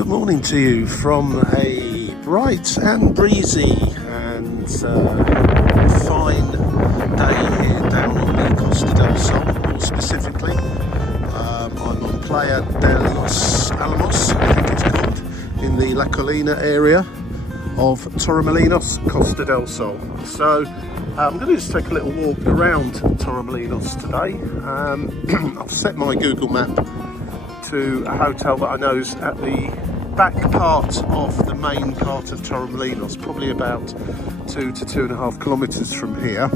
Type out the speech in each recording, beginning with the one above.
good morning to you from a bright and breezy and fine day here down on the Costa del Sol, more specifically. I'm on Playa de los Alamos, I think it's called, in the La Colina area of Torremolinos, Costa del Sol. So I'm going to just take a little walk around Torremolinos today. I've set my Google map to a hotel that I know is at the back part of the main part of Torremolinos, probably about 2 to 2.5 kilometres from here.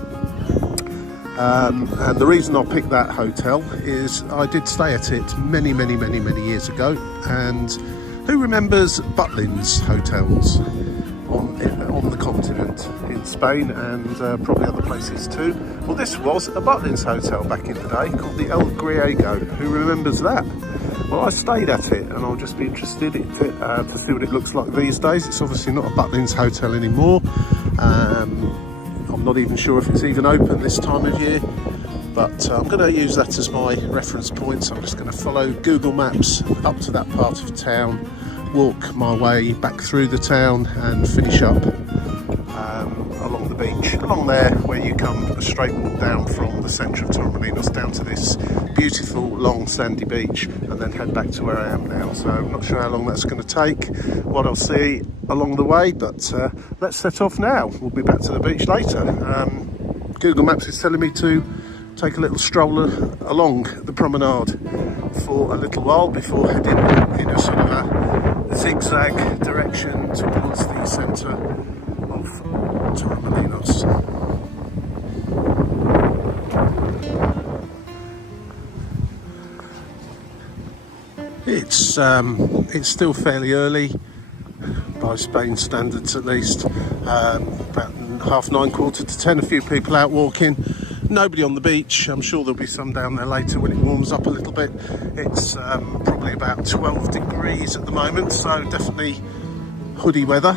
And the reason I picked that hotel is I did stay at it many years ago, and who remembers Butlins hotels on the continent in Spain and probably other places too? Well, this was a Butlins hotel back in the day called the El Griego. Who remembers that? Well, I stayed at it, and I'll just be interested to see what it looks like these days. It's obviously not a Butlins hotel anymore. I'm not even sure if it's even open this time of year, but I'm going to use that as my reference point. So I'm just going to follow Google Maps up to that part of town, walk my way back through the town and finish up along the beach, along there where you come a straight walk down from the centre of Torremolinos down to this beautiful long sandy beach, and then head back to where I am now. So I'm not sure how long that's going to take, what I'll see along the way, but let's set off now. We'll be back to the beach later. Google Maps is telling me to take a little stroller along the promenade for a little while before heading in a sort of a zigzag direction towards the centre of Torremolinos. It's still fairly early by Spain standards, at least. About 9:30, 10:15. A few people out walking. Nobody on the beach. I'm sure there'll be some down there later when it warms up a little bit. It's probably about 12 degrees at the moment, so definitely hoodie weather.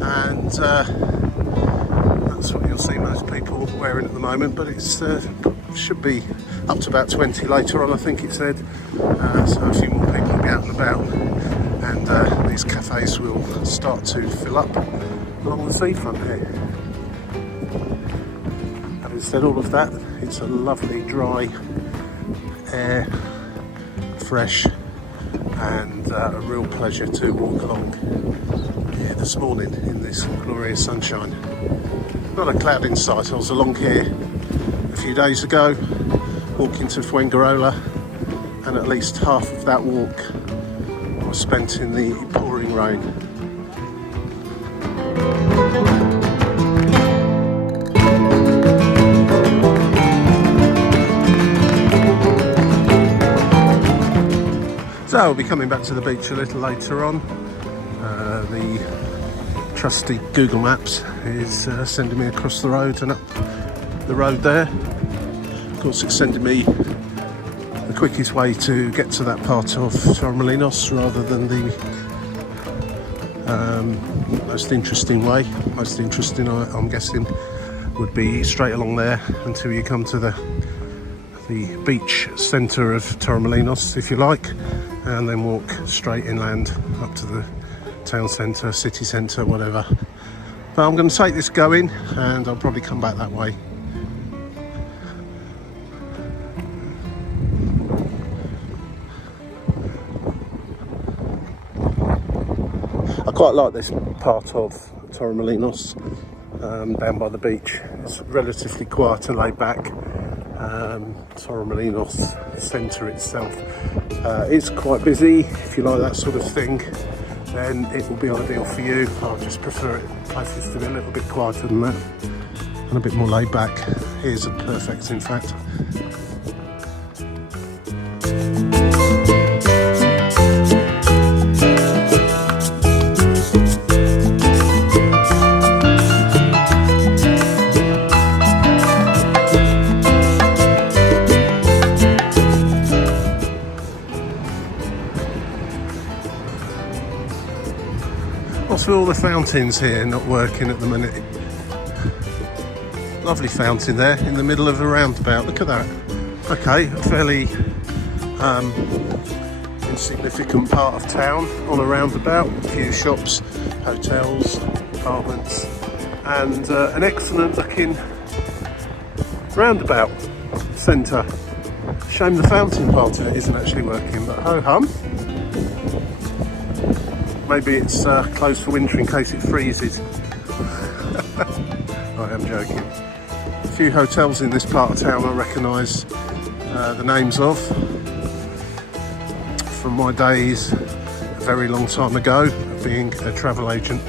And that's what you'll see most people wearing at the moment, but it should be up to about 20 later on, I think it said. So a few more people will be out and about, and these cafes will start to fill up along the seafront here. Having said all of that, it's a lovely dry air, fresh, and a real pleasure to walk along here this morning in this glorious sunshine. Not a cloud in sight. I was along here a few days ago walking to Fuengirola, and at least half of that walk was spent in the pouring rain. So I'll be coming back to the beach a little later on. The trusty Google Maps is sending me across the road and up the road there. Of course, it's sending me the quickest way to get to that part of Torremolinos rather than the most interesting way. Most interesting, I'm guessing, would be straight along there until you come to the beach centre of Torremolinos, if you like, and then walk straight inland up to the town centre, city centre, whatever. But I'm going to take this going, and I'll probably come back that way. I quite like this part of Torremolinos, down by the beach. It's relatively quiet and laid back. Torremolinos centre itself is quite busy. If you like that sort of thing, then it will be ideal for you. I just prefer places to be a little bit quieter than that and a bit more laid back. Here's a perfect, in fact. What's with all the fountains here not working at the minute? Lovely fountain there in the middle of a roundabout. Look at that. Okay, a fairly significant part of town on a roundabout, a few shops, hotels, apartments, and an excellent looking roundabout centre. Shame the fountain part of it isn't actually working, but ho hum. Maybe it's closed for winter in case it freezes. I am joking. A few hotels in this part of town I recognise the names of from my days a very long time ago of being a travel agent.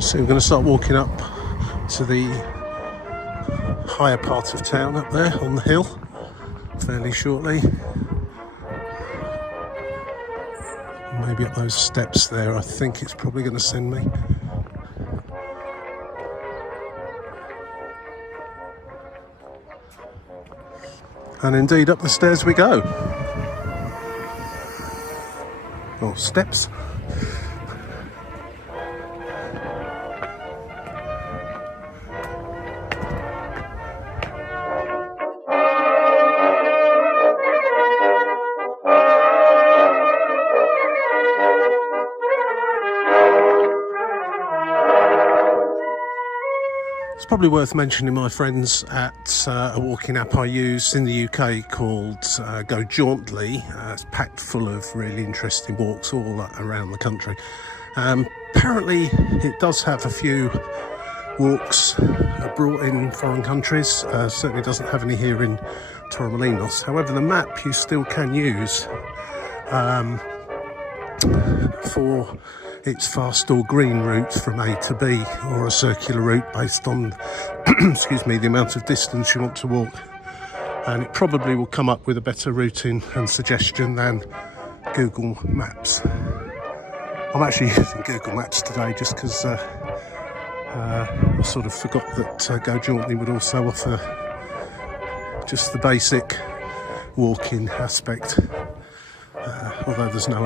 So we're going to start walking up to the higher part of town up there on the hill fairly shortly. Maybe up those steps there, I think it's probably going to send me. And indeed up the stairs we go. Or steps. It's probably worth mentioning my friends at a walking app I use in the UK called Go Jauntly. It's packed full of really interesting walks all around the country. Apparently it does have a few walks brought in foreign countries. Certainly doesn't have any here in Torremolinos. However, the map you still can use for its fast or green route from A to B, or a circular route based on excuse me, the amount of distance you want to walk, and it probably will come up with a better routing and suggestion than Google Maps. I'm actually using Google Maps today just because I sort of forgot that Go Jauntly would also offer just the basic walking aspect, although there's no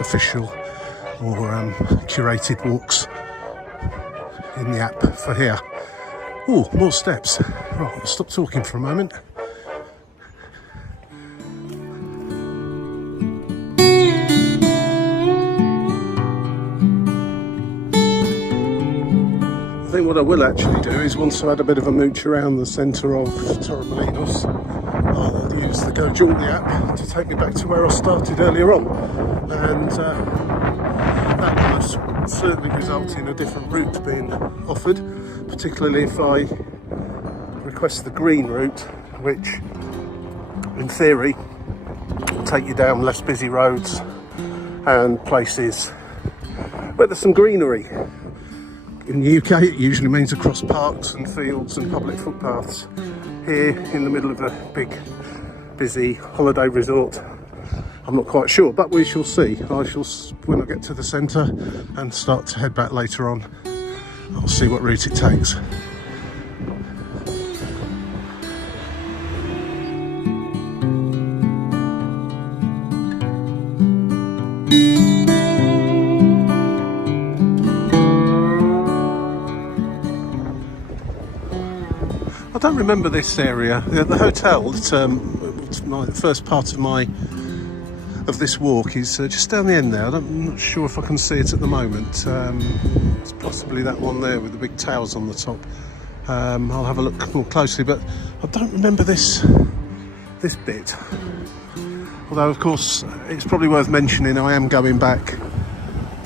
official or curated walks in the app for here. Oh, more steps. Right, I'll stop talking for a moment. I think what I will actually do is, once I've had a bit of a mooch around the centre of Torremolinos, I'll use the Go Jauntly app to take me back to where I started earlier on, and that will certainly result in a different route being offered, particularly if I request the green route, which in theory will take you down less busy roads and places where there's some greenery. In the UK it usually means across parks and fields and public footpaths. Here in the middle of a big busy holiday resort, I'm not quite sure, but we shall see. When I get to the centre and start to head back later on, I'll see what route it takes. I don't remember this area. The hotel that the first part of this walk is just down the end there. I'm not sure if I can see it at the moment. It's possibly that one there with the big towers on the top. I'll have a look more closely, but I don't remember this bit. Although, of course, it's probably worth mentioning I am going back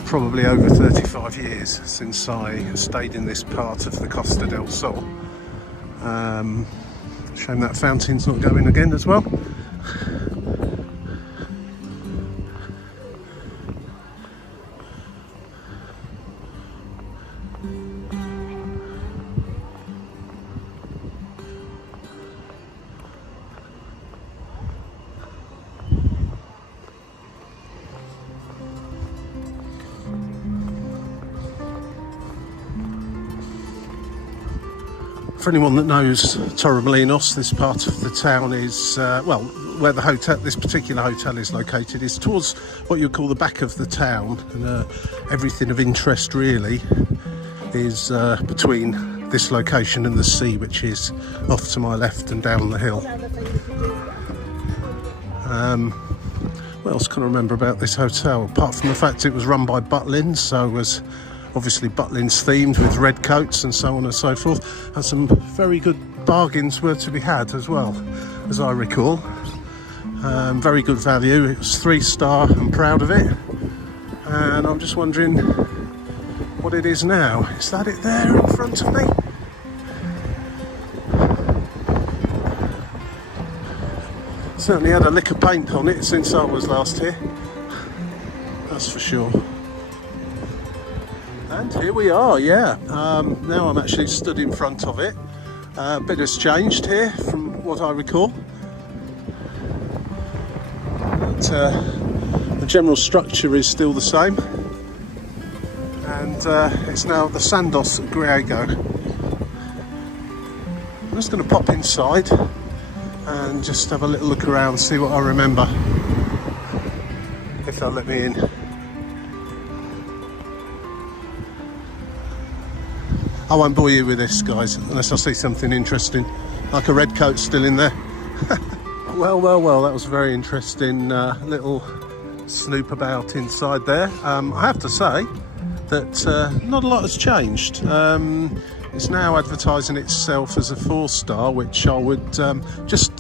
probably over 35 years since I stayed in this part of the Costa del Sol. Shame that fountain's not going again as well. For anyone that knows Torremolinos, this part of the town is, well, where the hotel, this particular hotel is located, is towards what you'd call the back of the town, and everything of interest really is between this location and the sea, which is off to my left and down the hill. What else can I remember about this hotel, apart from the fact it was run by Butlins, so it was obviously Butlins themed with red coats and so on and so forth, and some very good bargains were to be had as well, as I recall. Very good value. It was 3-star, I'm proud of it, and I'm just wondering what it is now. Is that it there in front of me? Certainly had a lick of paint on it since I was last here, that's for sure. And here we are, yeah. Now I'm actually stood in front of it. A bit has changed here from what I recall. But, the general structure is still the same. And it's now the Sandos Griego. I'm just going to pop inside and just have a little look around, see what I remember, if they'll let me in. I won't bore you with this, guys, unless I see something interesting, like a red coat still in there. Well, that was a very interesting little snoop about inside there. I have to say that not a lot has changed. It's now advertising itself as a 4-star, which I would just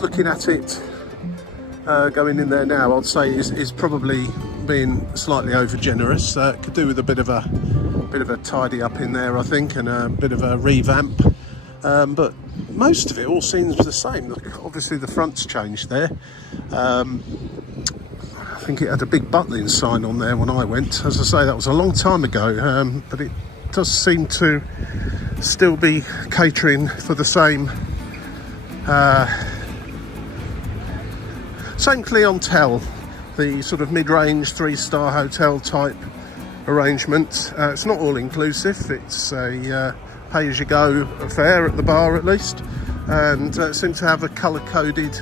looking at it going in there now, I'd say is probably being slightly over generous. Could do with a bit of a tidy up in there, I think, and a bit of a revamp. But most of it all seems the same. Look, obviously the front's changed there. I think it had a big Butlins sign on there when I went. As I say, that was a long time ago, but it does seem to still be catering for the same clientele, the sort of mid-range 3-star hotel type arrangement. It's not all inclusive, it's a pay-as-you-go affair at the bar at least, and it seems to have a colour-coded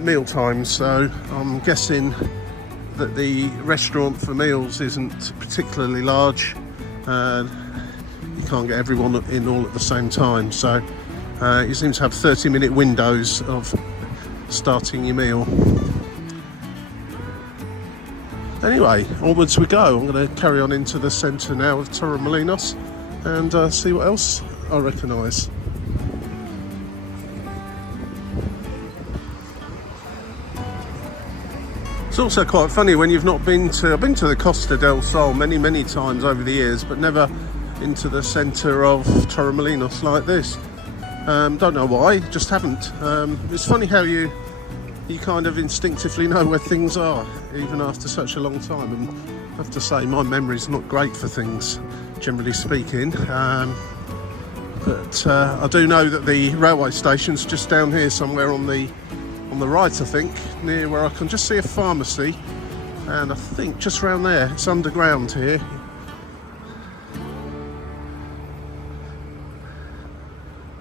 meal time, so I'm guessing that the restaurant for meals isn't particularly large. You can't get everyone in all at the same time, so you seem to have 30-minute windows of starting your meal. Anyway, onwards we go. I'm going to carry on into the centre now of Torremolinos and see what else I recognise. It's also quite funny when you've not been to... I've been to the Costa del Sol many times over the years, but never into the centre of Torremolinos like this. Don't know why, just haven't. It's funny how you kind of instinctively know where things are, even after such a long time. And I have to say, my memory's not great for things, generally speaking. But I do know that the railway station's just down here somewhere on the right, I think, near where I can just see a pharmacy, and I think just around there, it's underground here.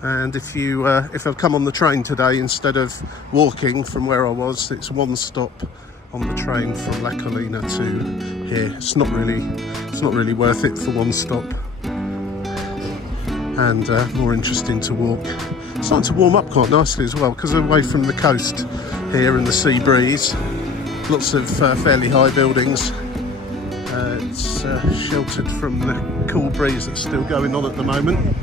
And if I've come on the train today instead of walking from where I was, it's 1 stop on the train from La Colina to here. It's not really worth it for 1 stop, and more interesting to walk. It's starting to warm up quite nicely as well, because away from the coast here and the sea breeze, lots of fairly high buildings. It's sheltered from the cool breeze that's still going on at the moment.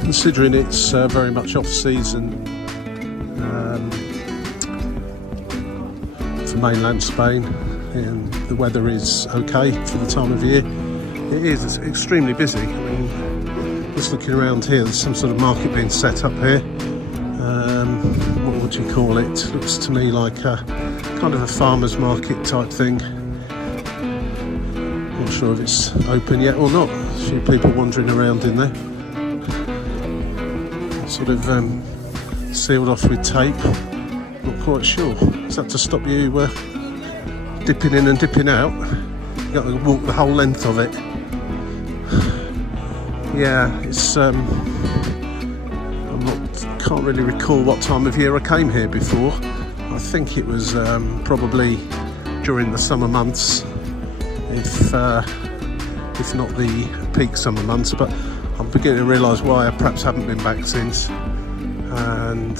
Considering it's very much off-season for mainland Spain, and the weather is okay for the time of year, it is extremely busy. I mean, just looking around here, there's some sort of market being set up here. What would you call it? Looks to me like a kind of a farmer's market type thing. Not sure if it's open yet or not. A few people wandering around in there. Sort of sealed off with tape. Not quite sure. Is that to stop you dipping in and dipping out? You've got to walk the whole length of it. Yeah, it's can't really recall what time of year I came here before. I think it was probably during the summer months, if not the peak summer months, but I'm beginning to realise why I perhaps haven't been back since, and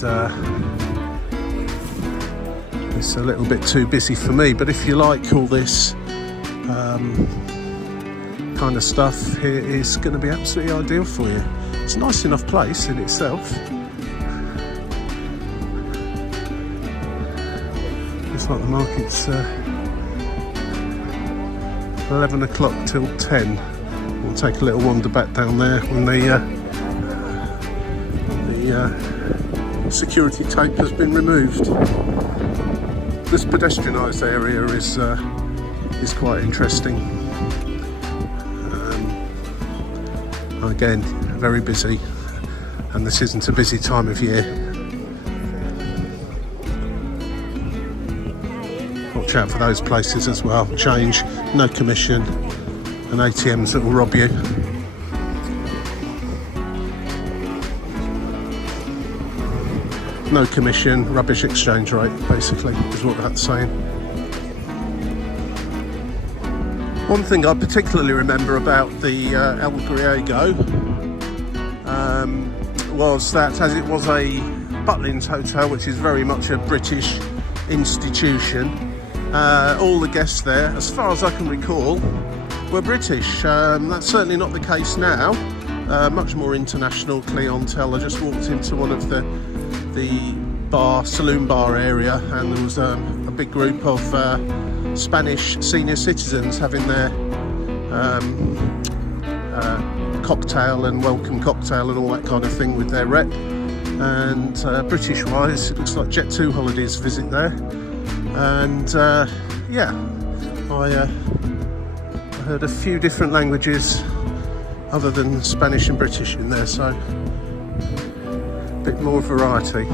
it's a little bit too busy for me. But if you like all this kind of stuff, here is going to be absolutely ideal for you. It's a nice enough place in itself. Looks like the market's 11 o'clock till 10. We'll take a little wander back down there when the security tape has been removed. This pedestrianised area is quite interesting. Again, very busy, and this isn't a busy time of year. Watch out for those places as well. Change, no commission, and ATMs that will rob you. No commission, rubbish exchange rate, basically, is what that's saying. One thing I particularly remember about the El Griego was that, as it was a Butlins hotel, which is very much a British institution, all the guests there, as far as I can recall, were British. That's certainly not the case now. Much more international clientele. I just walked into one of the saloon bar area, and there was a big group of Spanish senior citizens having their cocktail and welcome cocktail and all that kind of thing with their rep. And British wise, it looks like Jet2 Holidays visit there. And yeah, I heard a few different languages other than Spanish and British in there, so a bit more variety.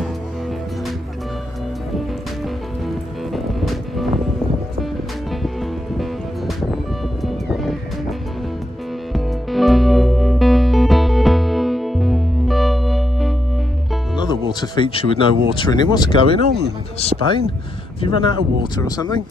Another water feature with no water in it. What's going on, Spain? Have you run out of water or something?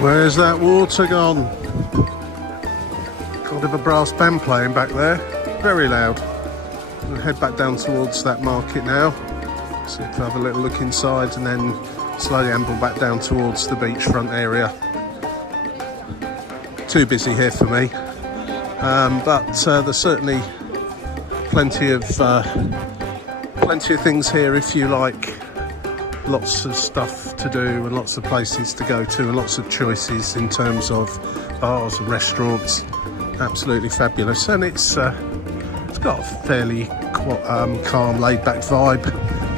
Where's that water gone? Kind of a brass band playing back there, very loud. We'll head back down towards that market now, see if I have a little look inside, and then slowly amble back down towards the beachfront area. Too busy here for me, but there's certainly plenty of things here if you like. Lots of stuff to do and lots of places to go to and lots of choices in terms of bars and restaurants. Absolutely fabulous, and it's got a fairly calm, laid-back vibe.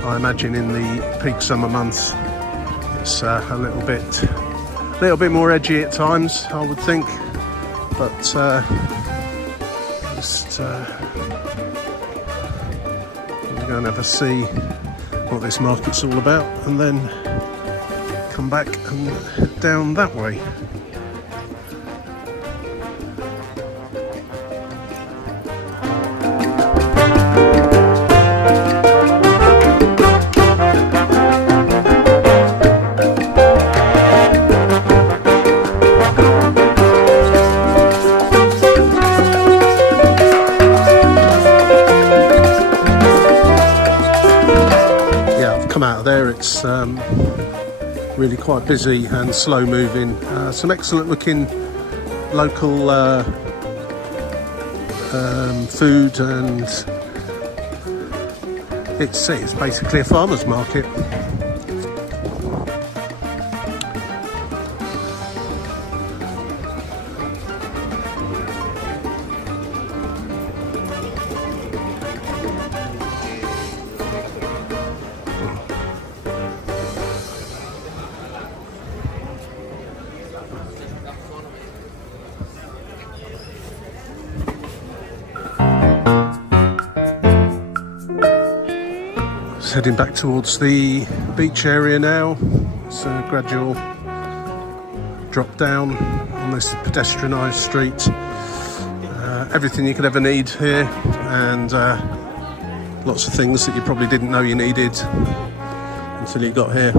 I imagine in the peak summer months it's a little bit more edgy at times, I would think, but just we're going to have a see what this market's all about, and then come back and head down that way. There it's really quite busy and slow moving. Some excellent looking local food, and it's basically a farmer's market. Heading back towards the beach area now. It's a gradual drop down on this pedestrianised street. Everything you could ever need here, and lots of things that you probably didn't know you needed until you got here.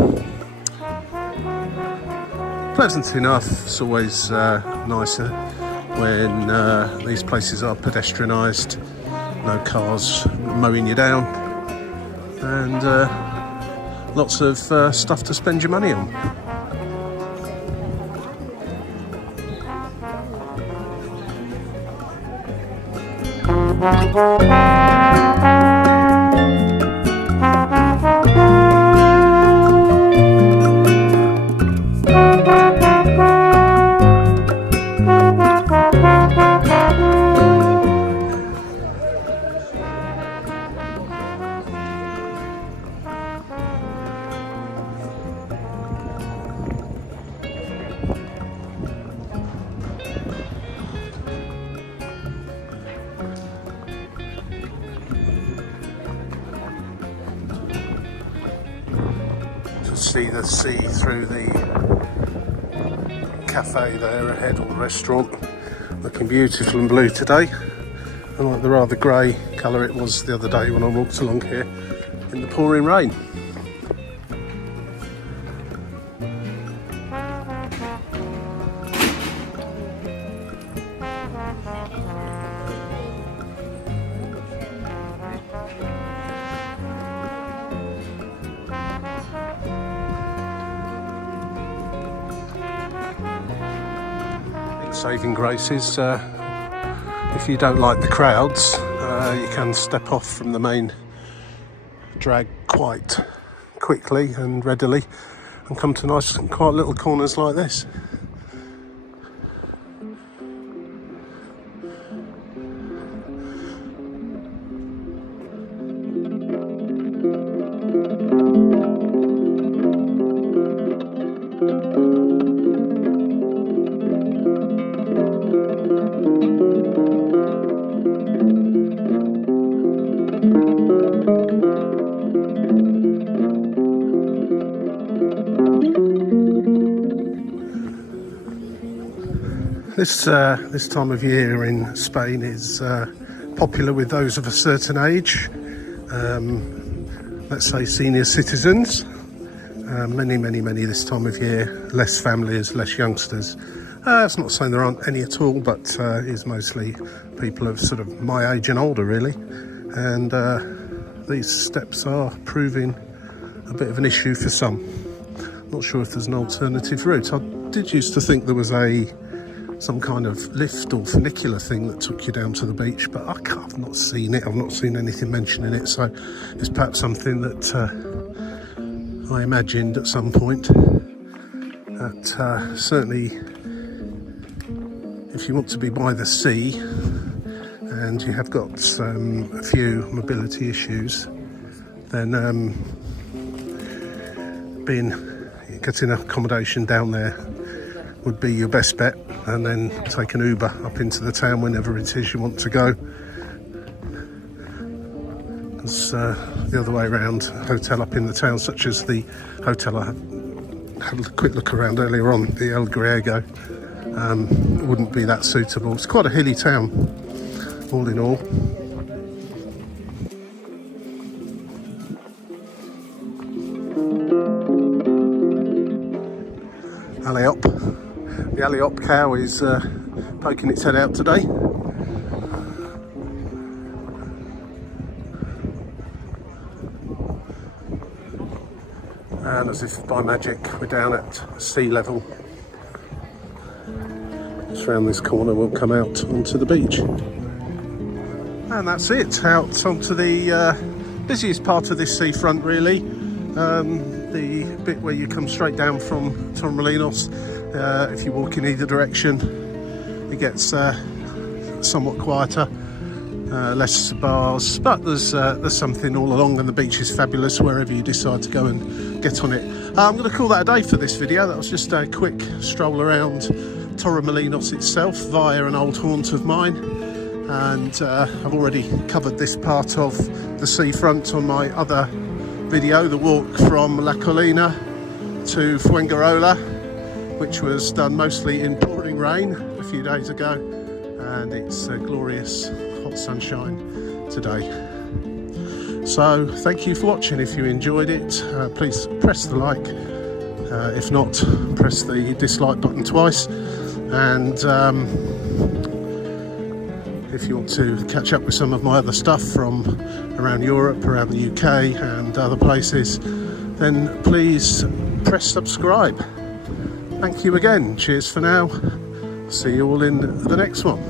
Pleasant enough. It's always nicer when these places are pedestrianised, no cars mowing you down, and lots of stuff to spend your money on. See the sea through the cafe there ahead, or the restaurant. Looking beautiful and blue today, unlike the rather grey colour it was the other day when I walked along here in the pouring rain. Saving grace is if you don't like the crowds, you can step off from the main drag quite quickly and readily and come to nice and quiet little corners like this. This time of year in Spain is popular with those of a certain age, let's say senior citizens. Many this time of year, less families, less youngsters. It's not saying there aren't any at all, but it is mostly people of sort of my age and older really, and these steps are proving a bit of an issue for some. Not sure if there's an alternative route. I did used to think there was some kind of lift or funicular thing that took you down to the beach, but I've not seen it. I've not seen anything mentioning it, so it's perhaps something that I imagined at some point. But certainly, if you want to be by the sea and you have got a few mobility issues, then getting accommodation down there would be your best bet, and then take an Uber up into the town whenever it is you want to go. Because the other way around, a hotel up in the town, such as the hotel I had a quick look around earlier on, the El Griego wouldn't be that suitable. It's quite a hilly town, all in all. Aleop. The Aleop cow is poking its head out today. And as if by magic, we're down at sea level. Just round this corner we'll come out onto the beach. And that's it, out onto the busiest part of this seafront really. The bit where you come straight down from Torremolinos. If you walk in either direction, it gets somewhat quieter. Less bars, but there's something all along, and the beach is fabulous wherever you decide to go and get on it. I'm going to call that a day for this video. That was just a quick stroll around Torremolinos itself via an old haunt of mine, and I've already covered this part of the seafront on my other video, the walk from La Colina to Fuengirola, which was done mostly in pouring rain a few days ago, and it's glorious hot sunshine today. So thank you for watching. If you enjoyed it, please press the like, if not, press the dislike button twice, and if you want to catch up with some of my other stuff from around Europe, around the UK and other places, then please press subscribe. Thank you again. Cheers for now. See you all in the next one.